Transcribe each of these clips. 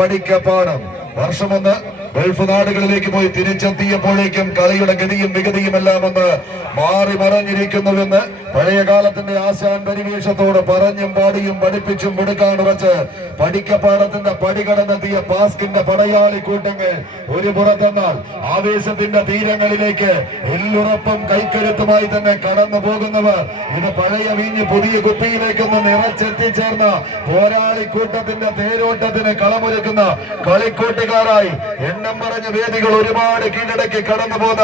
പഠിക്കപ്പാടം. വർഷമൊന്ന് Gulf നാടുകളിലേക്ക് പോയി തിരിച്ചെത്തിയപ്പോഴേക്കും കളിയുടെ ഗതിയും മികതിയും എല്ലാം ഒന്ന് മാറി മറഞ്ഞിരിക്കുന്നുവെന്ന് പഴയ കാലത്തിന്റെ ആശാൻ പരിവേഷത്തോട് പറഞ്ഞും പാടിയും പഠിപ്പിച്ചും കൊടുക്കാനുറച്ച് പഠിക്കപ്പാടത്തിന്റെ പടി കടന്നെത്തിയ പാസ്കിന്റെ പടയാളി കൂട്ടങ്ങൾ ഒരു പുറത്തെന്നാൽ ആവേശത്തിന്റെ തീരങ്ങളിലേക്ക് എല്ലുറപ്പും കൈക്കരുത്തുമായി തന്നെ കടന്നു പോകുന്നവർ ഇത് പഴയ വീഞ്ഞ് പുതിയ കുപ്പിയിലേക്കൊന്ന് നിറച്ചെത്തിച്ചേർന്ന പോരാളി കൂട്ടത്തിന്റെ തേരോട്ടത്തിന് കളമൊരുക്കുന്ന കളിക്കൂട്ടുകാരായി എണ്ണം പറഞ്ഞ വേദികൾ ഒരുപാട് കീഴടക്കി കടന്നു പോന്ന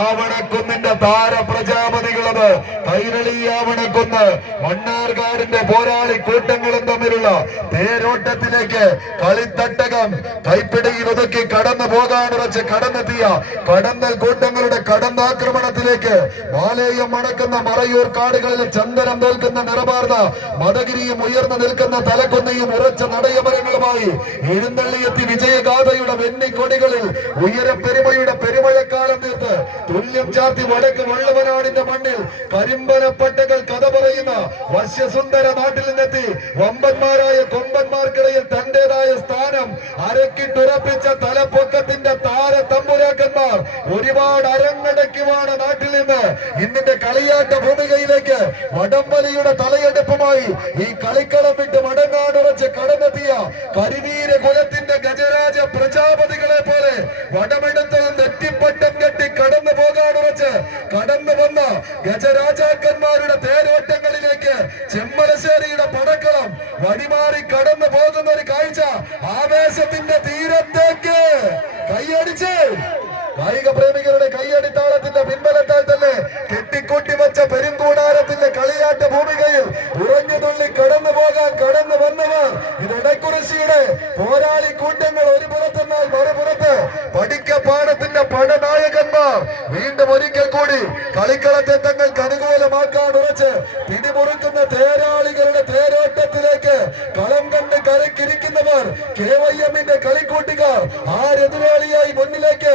ആവണക്കുന്നിന്റെ താര പ്രജാപതികളത് കൈരളി ആവണക്കുന്ന് മണ്ണാർക്കാടിന്റെ പോരാളി കൂട്ടങ്ങളും തമ്മിലുള്ള തേരോട്ടത്തിലേക്ക് കളിത്തട്ടകം കൈപ്പിടിയിൽ ഒതുക്കി കടന്നു പോകാനുറച്ച് കടന്നെത്തിയ കടന്നൽ കൂട്ടങ്ങളുടെ കടന്നാക്രമണത്തിലേക്ക് മാലേയം മണക്കുന്ന മറയൂർ കാടുകളിൽ ചന്ദനം തോൽക്കുന്ന നിറമാർന്ന മതഗിരിയും ഉയർന്നു നിൽക്കുന്ന തലക്കൊന്നയും ഉറച്ച നടയമരങ്ങളുമായി എഴുന്നള്ളിയെത്തി വിജയഗാഥയുടെ വെന്നിക്കൊടികളിൽ ഉയരപ്പെരുമയുടെ പെരുമഴക്കാലം തീർത്ത് തുല്യം ചാർത്തി വടക്ക് വള്ളവനാടിന്റെ മണ്ണിൽ കരിമ്പനപ്പട്ടകൾ കഥ പറയുന്ന വശ്യസുന്ദര നാട്ടിൽ നിന്നെത്തി വമ്പന്മാരായ കൊമ്പന്മാർക്കിടയിൽ തന്റേതായ സ്ഥാനം അരക്കിട്ടുറപ്പിച്ച തലപ്പൊക്കത്തിന്റെ താര തമ്പുരാക്കന്മാർ ഒരുപാട് അരങ്ങടക്കുവാണ് നാട്ടിൽ നിന്ന് ഇന്നിന്റെ കളിയാട്ട ഭൂമികയിലേക്ക് വടംവലിയുടെ തലയെടുപ്പുമായി ഈ കളിക്കളം വിട്ട് മടങ്ങാനുറച്ച് കടന്നെത്തിയ കരിവീര കുലത്തിന്റെ ഗജരാജ പ്രജാപതികളെ പോലെ വടമെടുത്ത് നെറ്റിപ്പട്ടം കെട്ടി കടന്നു പോകാനുറച്ച് കടന്നു വന്ന ഗജരാജാക്കന്മാരുടെ തേരോട്ടങ്ങളിലേക്ക് ചെമ്മലശ്ശേരിയുടെ പടക്കളം വഴിമാറി കടന്നു പോകുന്ന ഒരു കാഴ്ച ആവേശത്തിന്റെ തീരത്തേക്ക് കൈയടിച്ച് കായിക പ്രേമികളുടെ കൈയടിത്താളത്തിന്റെ പിൻബലത്താൽ തന്നെ കെട്ടിക്കൂട്ടി വെച്ച പെരുങ്കൂടാരത്തിന്റെ കളിയാട്ട ഭൂമികയിൽ ഉറഞ്ഞു തുള്ളി കടന്നു പോകാൻ കടന്നു വന്നവർ ഇടക്കുറിശിയുടെ പോരാളി കൂട്ടങ്ങൾ ഒരു പുറത്തെന്നാൽ മറുപുറത്ത് പഠിക്കപ്പാടത്തിന്റെ പടനായകന്മാർ വീണ്ടും ഒരിക്കൽ കൂടി കളിക്കളത്തെ തങ്ങൾക്ക് അനുകൂലമാക്കാൻ ഉറച്ച് പിടിമുറുക്കുന്ന തേരാളികളുടെ തേരോട്ടത്തിലേക്ക് കളം കണ്ട് കരക്കിരിക്കുന്നവർ KYM കളിക്കൂട്ടുകാർ ആരെതിരാളിയായി മുന്നിലേക്ക്